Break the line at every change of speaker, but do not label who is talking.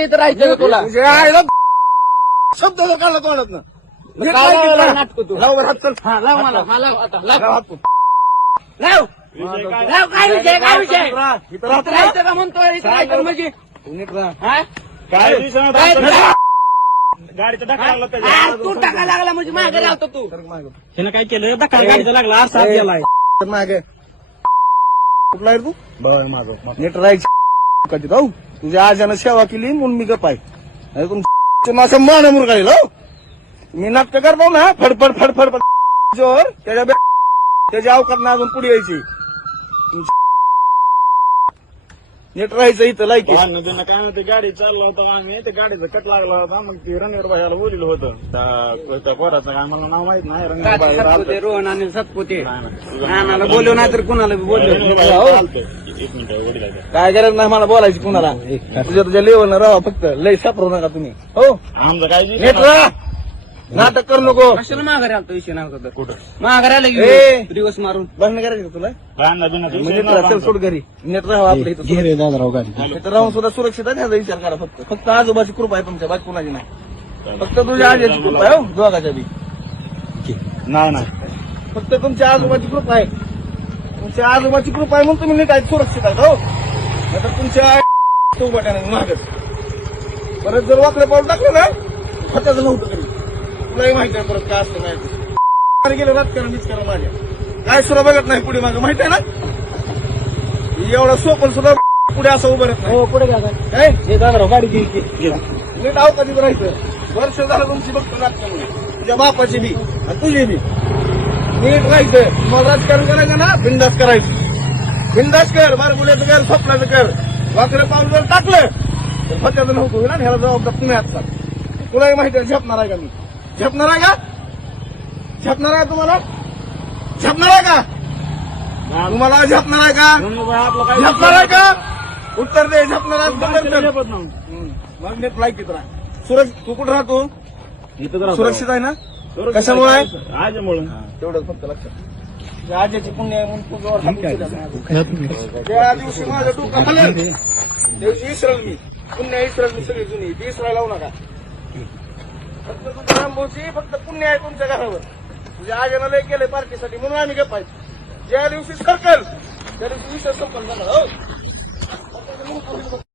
म्हणते इथं राहायचं तुला?
आईला शब्द जर काढला तोंडात ना
काय लावलं नाटकं तू?
लाव बरं हात चल.
हा लाव मला. हा लाव आता. लाव.
लाव हात तू.
लाव. लाव काय विषय काय विषय
इथं राहा, इथं राहा.
इथं राहायचं का म्हणतोय? इथं राहायचं म्हणजे?
तू नीट राहा.
हा?
काय दिवसानं
काय-
गाडीचा धक्का लागला त्याच्या.
तू टाका लागला म्हणजे मागे राहतो तू.
तर मागं.
त्यानं काय केलं? धक्का गाडीचा लागला आरसा
ए,
गेलाय.
तर मागे. कुठला आहे रे तू? बर माग. नीट राहायची. कधी जाऊ तुझ्या आजानं सेवा केली म्हणून मी गप आहे. तुमचं तुम माझं मान मुरगाईल हो मी नाट्यकार करतो ना फडफड फडफड फड जोर. त्याच्या बे- त्याच्या अवकात अजून पुढे यायची. नीट राहायचं इथं लायकी
भांडणं त्यांना काय म्हणते गाडी चालला होता आम्ही? ते गाडीचा कट लागला होता मग ती रणवीर भाईला बोलिलं होतं. त्या त्या पोराचं काय मला नाव माहीत नाही रणवीर भाई
सतपुते रोहन आणि सतपुते. नानाला बोलव नाही तर कुणाला बी बोलव
रणवीर भाई
हो.
चालतंय. एक मिनिट वडील आहे.
काय गरज नाही मला बोलायची कुणाला. तुझ्या तुझ्या लेवल राहा फक्त लय सापरू नका तुम्ही. हो.
आमचं काय
नीट राहा. नाटक करू नको.
कशाला माघारी आलतो विषय नव्हता तर.
कुठं?
माघारी आला
ए.
की दिवस मारून.
भांडण करायचं का तुला? म्हणजे
नाही
चल सोड घरी. नीट राहा आपल्या इथं
घे रे दादाराव गाडी.
इथं राहून सुद्धा सुरक्षित आहे ह्याचा विचार करा फक्त. फक्त आजोबाची कृपा आहे तुमच्या बाकी कुणाची नाही. फक्त तुझ्या आजीची कृपा आहे हो दोघाच्या बी.
नाही नाही.
फक्त तुमच्या आजोबाची कृपा आहे. तुमच्या आजोबाची कृपा आहे म्हणून तुम्ही नीट आहे सुरक्षित आहेत हो. नाहीतर तुमच्या चौबाट्याने मागच परत जर वाकडे पाऊल टाकलं ना खताचं नव्हतं तरी. तुलाही माहिती आहे परत काय असतं ते. गेलं राजकारण करा माझ्या काय सुद्धा बघत नाही पुढे मागं माहिती आहे ना? एवढा सोपन सुद्धा पुढे असं उभं राहत नाही.
हो पुढे
काय?
हे दादा गाडी घे की.
नीट अवकाशीत राहायचं. वर्ष झालं तुमची बघतो राजकारण. तुझ्या बापाची बी आणि तुझी बी. नीट राहायचं. तुम्हाला राजकारण करायचं ना बिंदास करायचं. बिंदास कर मार मुलाचं कर स्वप्नाचं कर. वाकडे पाऊल जर टाकलं. तर फत्याचं नव्हतं ना ह्याला जबाबदार तुम्ही असतात तुलाही माहिती झेपणार आहे का मी? झेपणार आहे का? झेपणार आहे तुम्हाला? झेपणार आहे का? तुम्हाला झेपणार आहे का? झेपणार आहे का? उत्तर दे झेपणार आहे. मग नीट लायकीत राहा. सुरक्षित तू कुठं राहतो?
इथं जरा
सुरक्षित आहे ना? कशामुळे? आहे?
आजमुळे
तेवढं फक्त लक्षात. आजीची पुण्य. त्या दिवशी माझं डोकं हललं. दिवशी इसरल मी पुण्य इसरल मी सगळी जुनी. ती इसरायला लावू नका. फक्त तुमच्या रामभाऊची फक्त पुण्य आहे तुमच्या घरावर. म्हणजे तुझ्या आजीनं लय केलंय पार्टीसाठी म्हणून आम्ही गप्प आहेत ज्या दिवशी सरकल त्या दिवशी विषय संपन्न झाला हो.